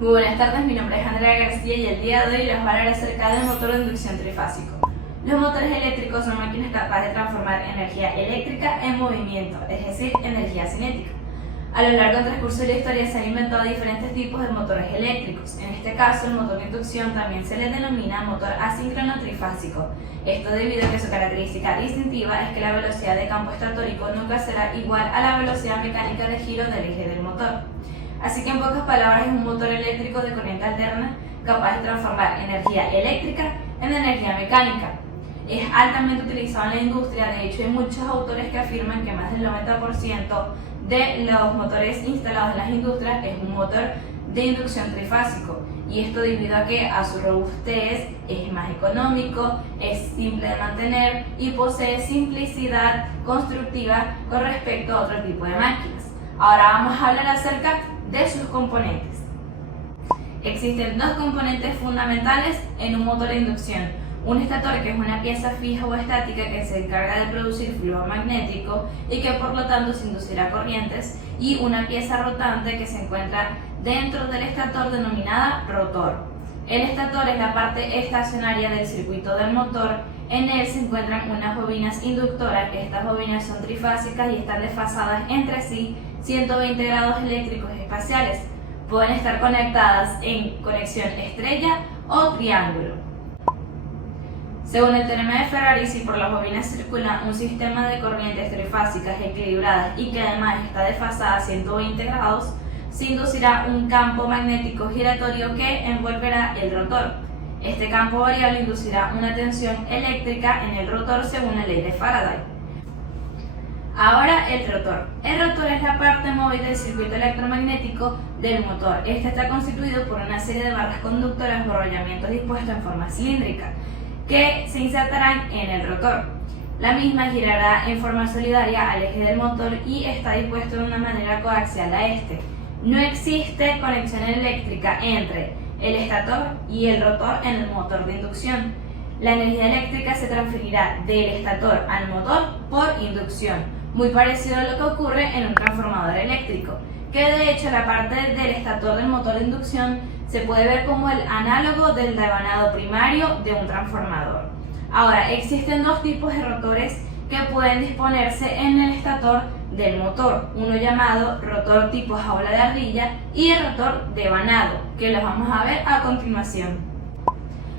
Muy buenas tardes, mi nombre es Andrea García y el día de hoy les voy a hablar acerca del motor de inducción trifásico. Los motores eléctricos son máquinas capaces de transformar energía eléctrica en movimiento, es decir, energía cinética. A lo largo del transcurso de la historia se han inventado diferentes tipos de motores eléctricos. En este caso, el motor de inducción también se le denomina motor asíncrono trifásico. Esto debido a que su característica distintiva es que la velocidad de campo estatórico nunca será igual a la velocidad mecánica de giro del eje del motor. Así que en pocas palabras es un motor eléctrico de corriente alterna capaz de transformar energía eléctrica en energía mecánica. Es altamente utilizado en la industria, de hecho hay muchos autores que afirman que más del 90% de los motores instalados en las industrias es un motor de inducción trifásico, y esto debido a que a su robustez es más económico, es simple de mantener y posee simplicidad constructiva con respecto a otro tipo de máquinas. Ahora vamos a hablar acerca de sus componentes. Existen dos componentes fundamentales en un motor de inducción: un estator, que es una pieza fija o estática que se encarga de producir flujo magnético y que por lo tanto se inducirá corrientes, y una pieza rotante que se encuentra dentro del estator denominada rotor. El estator es la parte estacionaria del circuito del motor. En él se encuentran unas bobinas inductoras. Estas bobinas son trifásicas y están desfasadas entre sí 120 grados eléctricos espaciales. Pueden estar conectadas en conexión estrella o triángulo. Según el teorema de Ferrari, si por las bobinas circula un sistema de corrientes trifásicas equilibradas y que además está desfasada a 120 grados, se inducirá un campo magnético giratorio que envolverá el rotor. Este campo variable inducirá una tensión eléctrica en el rotor según la ley de Faraday. Ahora el rotor. El rotor es la parte móvil del circuito electromagnético del motor. Este está constituido por una serie de barras conductoras o enrollamientos dispuestos en forma cilíndrica que se insertarán en el rotor. La misma girará en forma solidaria al eje del motor y está dispuesto de una manera coaxial a este. No existe conexión eléctrica entre el estator y el rotor en el motor de inducción. La energía eléctrica se transferirá del estator al motor por inducción, muy parecido a lo que ocurre en un transformador eléctrico, que de hecho la parte del estator del motor de inducción se puede ver como el análogo del devanado primario de un transformador. Ahora, existen dos tipos de rotores que pueden disponerse en el estator del motor, uno llamado rotor tipo jaula de ardilla y el rotor devanado, que los vamos a ver a continuación.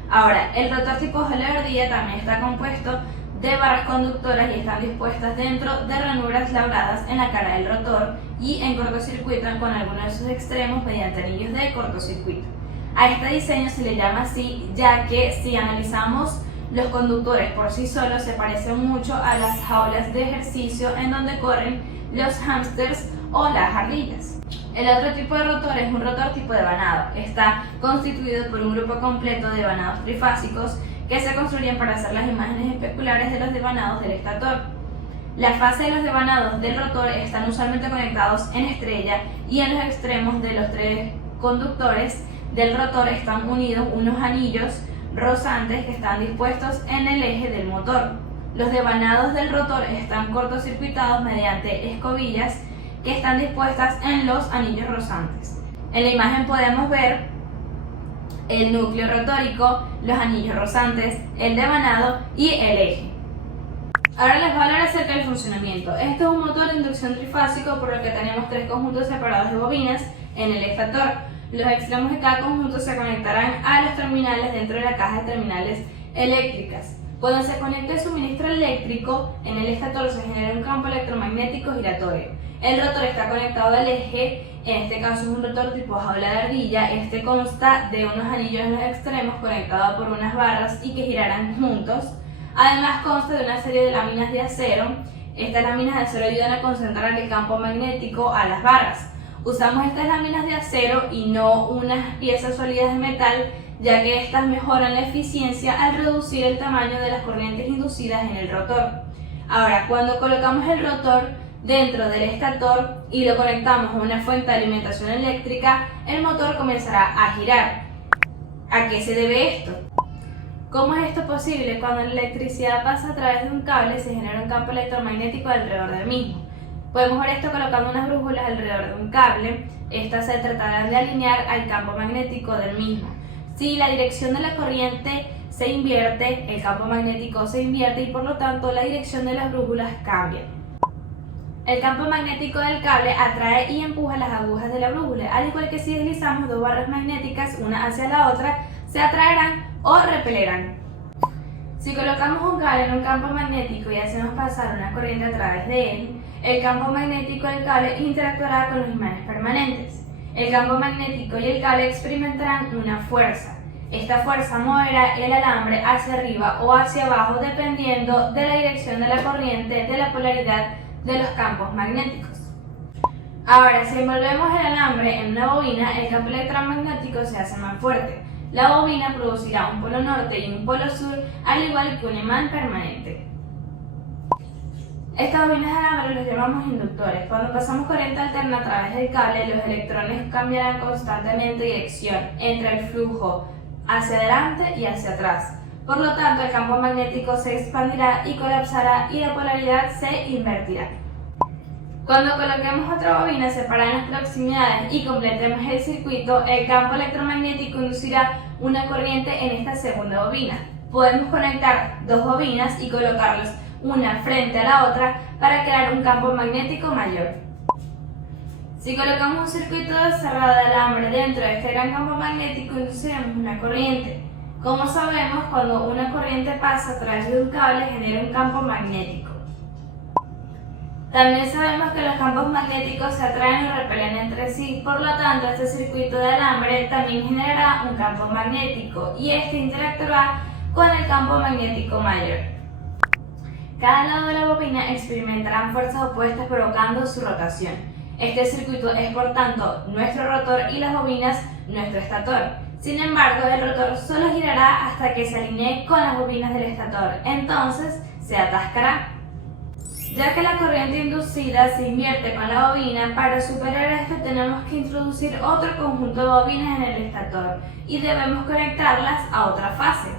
Ahora, el rotor tipo jaula de ardilla también está compuesto de barras conductoras y están dispuestas dentro de ranuras labradas en la cara del rotor y en cortocircuito con algunos de sus extremos mediante anillos de cortocircuito. A este diseño se le llama así ya que, si analizamos los conductores por sí solos, se parecen mucho a las jaulas de ejercicio en donde corren los hámsters o las ardillas. El otro tipo de rotor es un rotor tipo devanado. Está constituido por un grupo completo de devanados trifásicos que se construyen para hacer las imágenes especulares de los devanados del estator. La fase de los devanados del rotor están usualmente conectados en estrella, y en los extremos de los tres conductores del rotor están unidos unos anillos rozantes que están dispuestos en el eje del motor. Los devanados del rotor están cortocircuitados mediante escobillas que están dispuestas en los anillos rozantes. En la imagen podemos ver el núcleo rotórico, los anillos rozantes, el devanado y el eje. Ahora les voy a hablar acerca del funcionamiento. Esto es un motor de inducción trifásico, por lo que tenemos tres conjuntos separados de bobinas en el estator. Los extremos de cada conjunto se conectarán a los terminales dentro de la caja de terminales eléctricas. Cuando se conecta el suministro eléctrico en el estator, se genera un campo electromagnético giratorio. El rotor está conectado al eje. En este caso es un rotor tipo jaula de ardilla. Este consta de unos anillos en los extremos conectados por unas barras y que girarán juntos. Además consta de una serie de láminas de acero. Estas láminas de acero ayudan a concentrar el campo magnético a las barras. Usamos estas láminas de acero y no unas piezas sólidas de metal, ya que estas mejoran la eficiencia al reducir el tamaño de las corrientes inducidas en el rotor. Ahora, cuando colocamos el rotor dentro del estator y lo conectamos a una fuente de alimentación eléctrica, el motor comenzará a girar. ¿A qué se debe esto? ¿Cómo es esto posible? Cuando la electricidad pasa a través de un cable, se genera un campo electromagnético alrededor del mismo. Podemos ver esto colocando unas brújulas alrededor de un cable. Estas se tratarán de alinear al campo magnético del mismo. Si la dirección de la corriente se invierte, el campo magnético se invierte y por lo tanto la dirección de las brújulas cambia. El campo magnético del cable atrae y empuja las agujas de la brújula, al igual que si deslizamos dos barras magnéticas una hacia la otra, se atraerán o repelerán. Si colocamos un cable en un campo magnético y hacemos pasar una corriente a través de él, el campo magnético del cable interactuará con los imanes permanentes. El campo magnético y el cable experimentarán una fuerza. Esta fuerza moverá el alambre hacia arriba o hacia abajo dependiendo de la dirección de la corriente de la polaridad de los campos magnéticos. Ahora, si envolvemos el alambre en una bobina, el campo electromagnético se hace más fuerte. La bobina producirá un polo norte y un polo sur, al igual que un imán permanente. Estas bobinas de alambre las llamamos inductores. Cuando pasamos corriente alterna a través del cable, los electrones cambiarán constantemente de dirección entre el flujo hacia adelante y hacia atrás. Por lo tanto, el campo magnético se expandirá y colapsará y la polaridad se invertirá. Cuando coloquemos otra bobina separada en las proximidades y completemos el circuito, el campo electromagnético inducirá una corriente en esta segunda bobina. Podemos conectar dos bobinas y colocarlas una frente a la otra para crear un campo magnético mayor. Si colocamos un circuito cerrado de alambre dentro de este gran campo magnético, induciremos una corriente. Como sabemos, cuando una corriente pasa a través de un cable genera un campo magnético. También sabemos que los campos magnéticos se atraen y repelen entre sí, por lo tanto este circuito de alambre también generará un campo magnético y este interactuará con el campo magnético mayor. Cada lado de la bobina experimentarán fuerzas opuestas provocando su rotación. Este circuito es por tanto nuestro rotor y las bobinas nuestro estator. Sin embargo, el rotor solo girará hasta que se alinee con las bobinas del estator, entonces se atascará. Ya que la corriente inducida se invierte con la bobina, para superar esto tenemos que introducir otro conjunto de bobinas en el estator y debemos conectarlas a otra fase.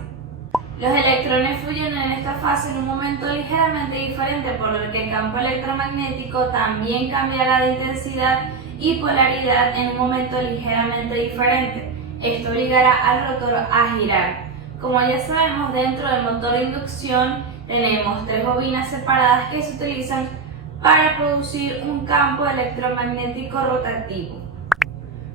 Los electrones fluyen en esta fase en un momento ligeramente diferente, por lo que el campo electromagnético también cambiará de intensidad y polaridad en un momento ligeramente diferente. Esto obligará al rotor a girar. Como ya sabemos, dentro del motor de inducción tenemos tres bobinas separadas que se utilizan para producir un campo electromagnético rotativo.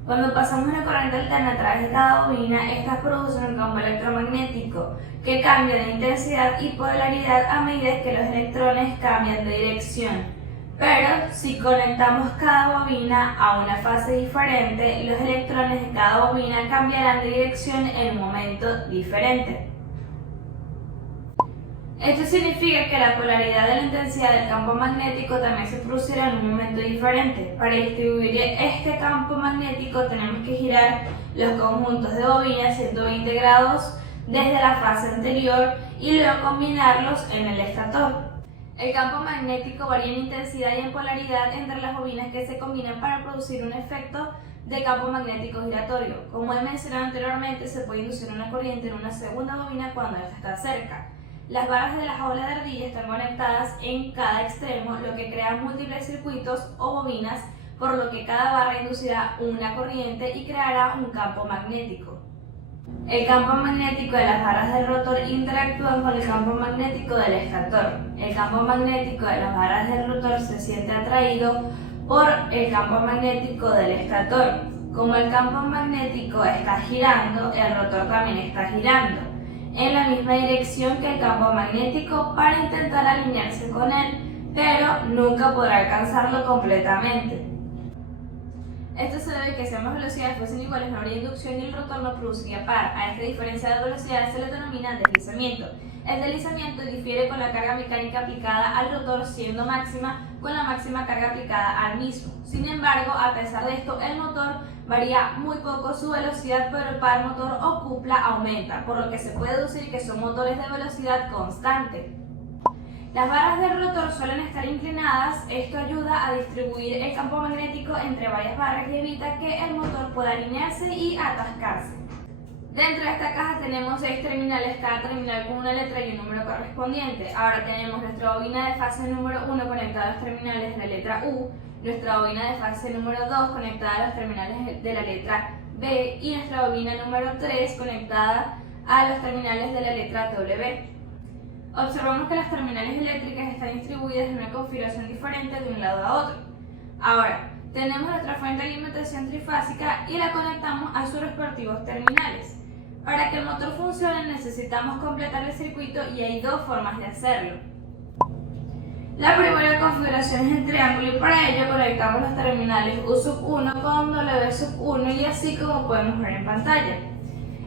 Cuando pasamos una corriente alterna a través de cada bobina, estas producen un campo electromagnético que cambia de intensidad y polaridad a medida que los electrones cambian de dirección. Pero si conectamos cada bobina a una fase diferente, los electrones de cada bobina cambiarán de dirección en un momento diferente. Esto significa que la polaridad de la intensidad del campo magnético también se producirá en un momento diferente. Para distribuir este campo magnético tenemos que girar los conjuntos de bobinas 120 grados desde la fase anterior y luego combinarlos en el estator. El campo magnético varía en intensidad y en polaridad entre las bobinas que se combinan para producir un efecto de campo magnético giratorio. Como he mencionado anteriormente, se puede inducir una corriente en una segunda bobina cuando esta está cerca. Las barras de la jaula de ardilla están conectadas en cada extremo, lo que crea múltiples circuitos o bobinas, por lo que cada barra inducirá una corriente y creará un campo magnético. El campo magnético de las barras del rotor interactúa con el campo magnético del estator. El campo magnético de las barras del rotor se siente atraído por el campo magnético del estator. Como el campo magnético está girando, el rotor también está girando en la misma dirección que el campo magnético para intentar alinearse con él, pero nunca podrá alcanzarlo completamente. Esto se debe a que si ambas velocidades fuesen iguales no habría inducción y el rotor no produciría par. A esta diferencia de velocidades se le denomina deslizamiento. El deslizamiento difiere con la carga mecánica aplicada al rotor, siendo máxima con la máxima carga aplicada al mismo. Sin embargo, a pesar de esto, el motor varía muy poco su velocidad, pero el par motor o cupla aumenta, por lo que se puede deducir que son motores de velocidad constante. Las barras del rotor suelen estar inclinadas, esto ayuda a distribuir el campo magnético entre varias barras y evita que el motor pueda alinearse y atascarse. Dentro de esta caja tenemos 6 terminales, cada terminal con una letra y un número correspondiente. Ahora tenemos nuestra bobina de fase número 1 conectada a los terminales de la letra U, nuestra bobina de fase número 2 conectada a los terminales de la letra B y nuestra bobina número 3 conectada a los terminales de la letra W. Observamos que las terminales eléctricas están distribuidas en una configuración diferente de un lado a otro. Ahora, tenemos nuestra fuente de alimentación trifásica y la conectamos a sus respectivos terminales. Para que el motor funcione necesitamos completar el circuito y hay dos formas de hacerlo. La primera configuración es en triángulo y para ello conectamos los terminales U1 con W1 y así como podemos ver en pantalla.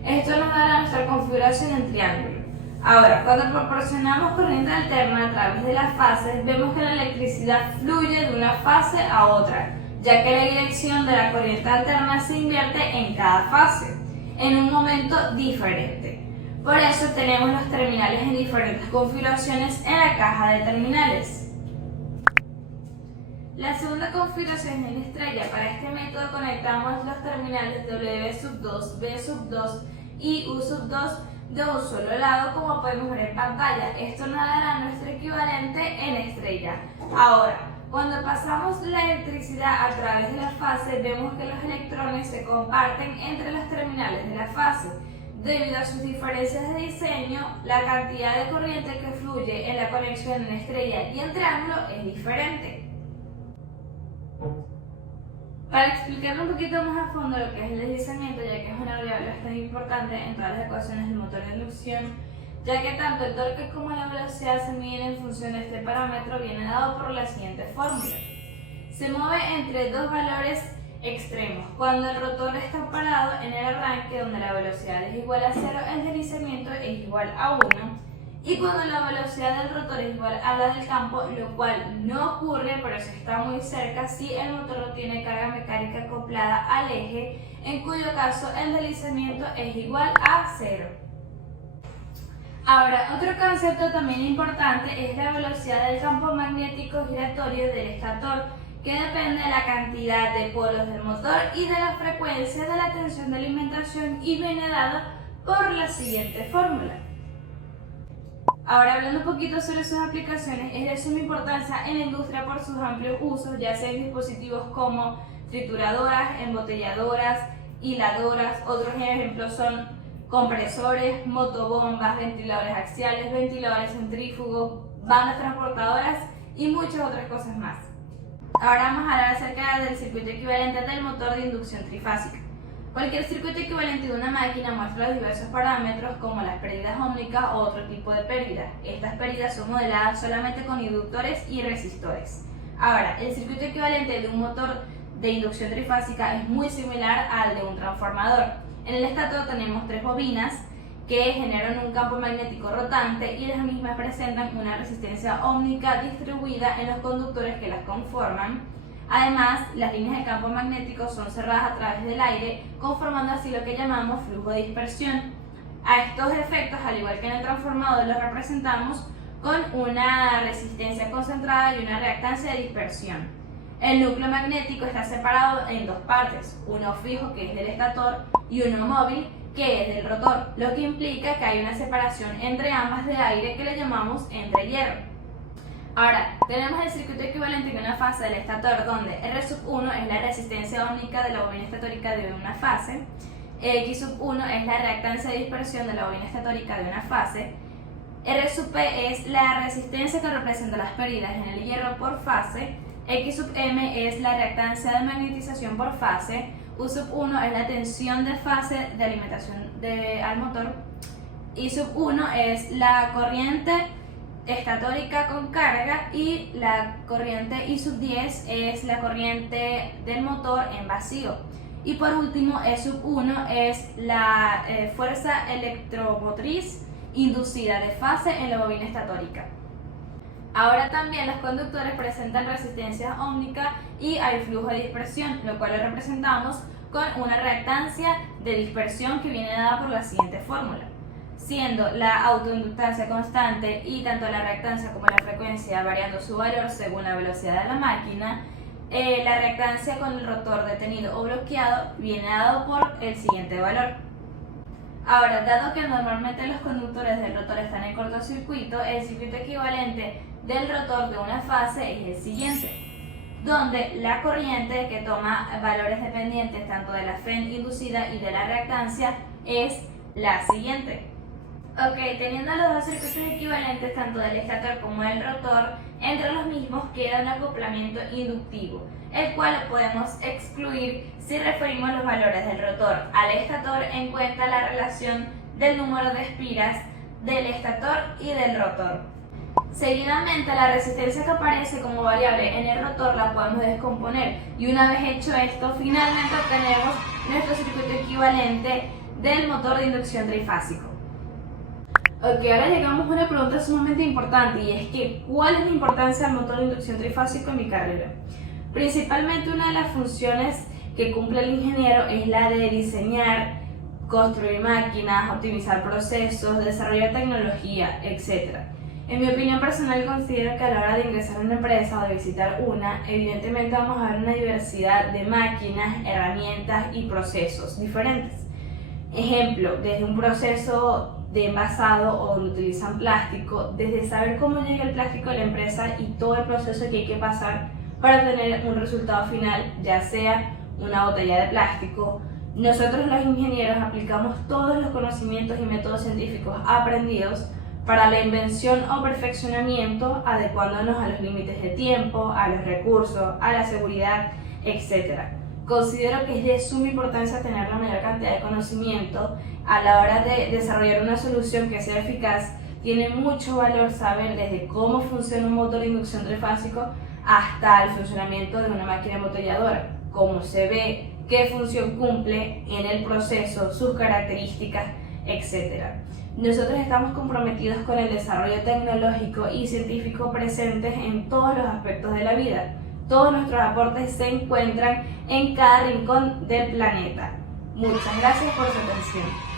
Esto nos dará nuestra configuración en triángulo. Ahora, cuando proporcionamos corriente alterna a través de las fases, vemos que la electricidad fluye de una fase a otra, ya que la dirección de la corriente alterna se invierte en cada fase, en un momento diferente. Por eso tenemos los terminales en diferentes configuraciones en la caja de terminales. La segunda configuración es en estrella. Para este método conectamos los terminales W2, B2 y U2 de un solo lado, como podemos ver en pantalla. Esto nos dará nuestro equivalente en estrella. Ahora, cuando pasamos la electricidad a través de la fase, vemos que los electrones se comparten entre los terminales de la fase. Debido a sus diferencias de diseño, la cantidad de corriente que fluye en la conexión en estrella y en triángulo es diferente. Para explicar un poquito más a fondo lo que es el deslizamiento, ya que es una variable bastante importante en todas las ecuaciones del motor de inducción, ya que tanto el torque como la velocidad se miden en función de este parámetro, viene dado por la siguiente fórmula. Se mueve entre dos valores extremos. Cuando el rotor está parado en el arranque, donde la velocidad es igual a 0, el deslizamiento es igual a 1. Y cuando la velocidad del rotor es igual a la del campo, lo cual no ocurre, pero si está muy cerca, si el motor no tiene carga mecánica acoplada al eje, en cuyo caso el deslizamiento es igual a 0. Ahora, otro concepto también importante es la velocidad del campo magnético giratorio del estator, que depende de la cantidad de polos del motor y de la frecuencia de la tensión de alimentación y viene dada por la siguiente fórmula. Ahora, hablando un poquito sobre sus aplicaciones, es de suma importancia en la industria por sus amplios usos, ya sea en dispositivos como trituradoras, embotelladoras, hiladoras. Otros ejemplos son compresores, motobombas, ventiladores axiales, ventiladores centrífugos, bandas transportadoras y muchas otras cosas más. Ahora vamos a hablar acerca del circuito equivalente del motor de inducción trifásica. Cualquier circuito equivalente de una máquina muestra los diversos parámetros como las pérdidas ómnicas o otro tipo de pérdidas. Estas pérdidas son modeladas solamente con inductores y resistores. Ahora, el circuito equivalente de un motor de inducción trifásica es muy similar al de un transformador. En el estator tenemos 3 bobinas que generan un campo magnético rotante y las mismas presentan una resistencia ómnica distribuida en los conductores que las conforman. Además, las líneas de campo magnético son cerradas a través del aire, conformando así lo que llamamos flujo de dispersión. A estos efectos, al igual que en el transformador, los representamos con una resistencia concentrada y una reactancia de dispersión. El núcleo magnético está separado en dos partes, uno fijo que es del estator y uno móvil que es del rotor, lo que implica que hay una separación entre ambas de aire que le llamamos entre-hierro. Ahora, tenemos el circuito equivalente de una fase del estator donde R1 es la resistencia ómnica de la bobina estatórica de una fase, X1 es la reactancia de dispersión de la bobina estatórica de una fase, R es la resistencia que representa las pérdidas en el hierro por fase, X es la reactancia de magnetización por fase, U1 es la tensión de fase de alimentación al motor, I1 es la corriente estatórica con carga y la corriente I10 es la corriente del motor en vacío. Y por último, E1 es la fuerza electromotriz inducida de fase en la bobina estatórica. Ahora también los conductores presentan resistencia ómnica y hay flujo de dispersión, lo cual lo representamos con una reactancia de dispersión que viene dada por la siguiente fórmula. Siendo la autoinductancia constante y tanto la reactancia como la frecuencia variando su valor según la velocidad de la máquina, la reactancia con el rotor detenido o bloqueado viene dado por el siguiente valor. Ahora, dado que normalmente los conductores del rotor están en cortocircuito, el circuito equivalente del rotor de una fase es el siguiente, donde la corriente que toma valores dependientes tanto de la FEN inducida y de la reactancia es la siguiente. Ok, teniendo los dos circuitos equivalentes tanto del estator como del rotor, entre los mismos queda un acoplamiento inductivo, el cual podemos excluir si referimos los valores del rotor al estator en cuenta la relación del número de espiras del estator y del rotor. Seguidamente, la resistencia que aparece como variable en el rotor la podemos descomponer y una vez hecho esto, finalmente obtenemos nuestro circuito equivalente del motor de inducción trifásico. Ok, ahora llegamos a una pregunta sumamente importante y es que ¿cuál es la importancia del motor de inducción trifásico en mi carrera? Principalmente una de las funciones que cumple el ingeniero es la de diseñar, construir máquinas, optimizar procesos, desarrollar tecnología, etc. En mi opinión personal considero que a la hora de ingresar a una empresa o de visitar una, evidentemente vamos a ver una diversidad de máquinas, herramientas y procesos diferentes. Ejemplo, desde un proceso de envasado o donde utilizan plástico, desde saber cómo llega el plástico a la empresa y todo el proceso que hay que pasar para tener un resultado final, ya sea una botella de plástico. Nosotros los ingenieros aplicamos todos los conocimientos y métodos científicos aprendidos para la invención o perfeccionamiento, adecuándonos a los límites de tiempo, a los recursos, a la seguridad, etc. Considero que es de suma importancia tener la mayor cantidad de conocimiento a la hora de desarrollar una solución que sea eficaz. Tiene mucho valor saber desde cómo funciona un motor de inducción trifásico hasta el funcionamiento de una máquina embotelladora, cómo se ve, qué función cumple en el proceso, sus características, etc. Nosotros estamos comprometidos con el desarrollo tecnológico y científico presentes en todos los aspectos de la vida. Todos nuestros aportes se encuentran en cada rincón del planeta. Muchas gracias por su atención.